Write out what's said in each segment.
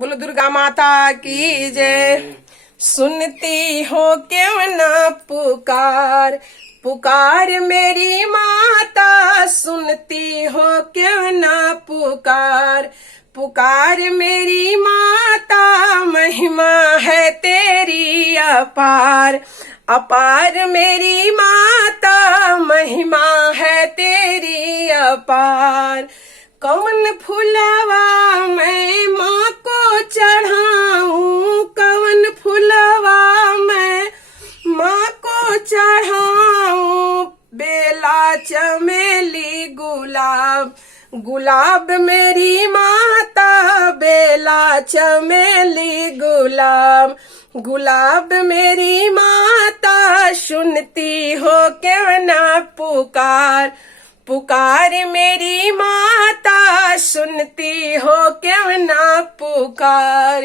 बोलो दुर्गा माता की जय। सुनती हो क्यों ना पुकार, पुकार मेरी माता, सुनती हो क्यों ना पुकार, पुकार मेरी माता, महिमा है तेरी अपार, अपार मेरी माता, महिमा है तेरी अपार। कौन फुलवा मैं माँ को चढ़ाऊं, कौन फुलवा मैं माँ को चढ़ाऊं, बेला चमेली गुलाब, गुलाब मेरी माता, बेला चमेली गुलाब, गुलाब मेरी माता, सुनती हो क्यों ना पुकार, पुकार मेरी माता, सुनती हो क्यों ना पुकार।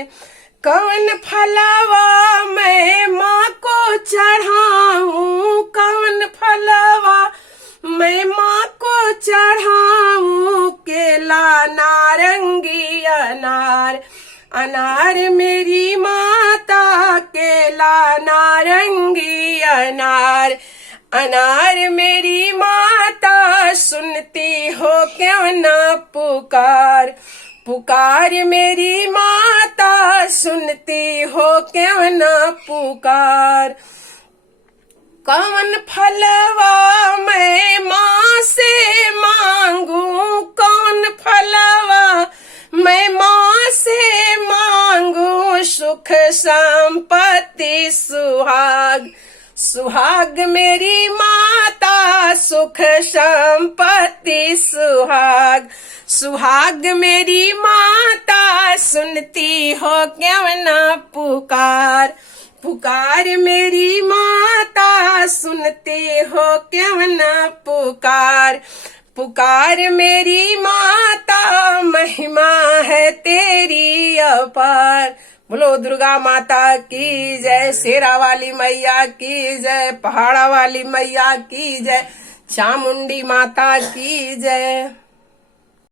कौन फलवा मैं माँ को चढ़ाऊं, कौन फलवा मैं माँ को चढ़ाऊं, केला नारंगी अनार, अनार मेरी माता, केला नारंगी अनार, अनार मेरी माता, सुनती हो क्यों ना पुकार, पुकार मेरी माता, सुनती हो क्यों ना पुकार। कौन फलवा मैं माँ से मांगू, कौन फलवा मैं माँ से मांगू, सुख संपत्ति सुहाग, सुहाग मेरी माता, सुख संपत्ति सुहाग, सुहाग मेरी माता, सुनती हो क्यों ना पुकार, पुकार मेरी माता, सुनती हो क्यों ना पुकार, पुकार मेरी माता, महिमा है तेरी अपार। बोलो दुर्गा माता की जय, शेरा वाली मैया की जय, पहाड़ा वाली मैया की जय, चामुंडी माता की जय।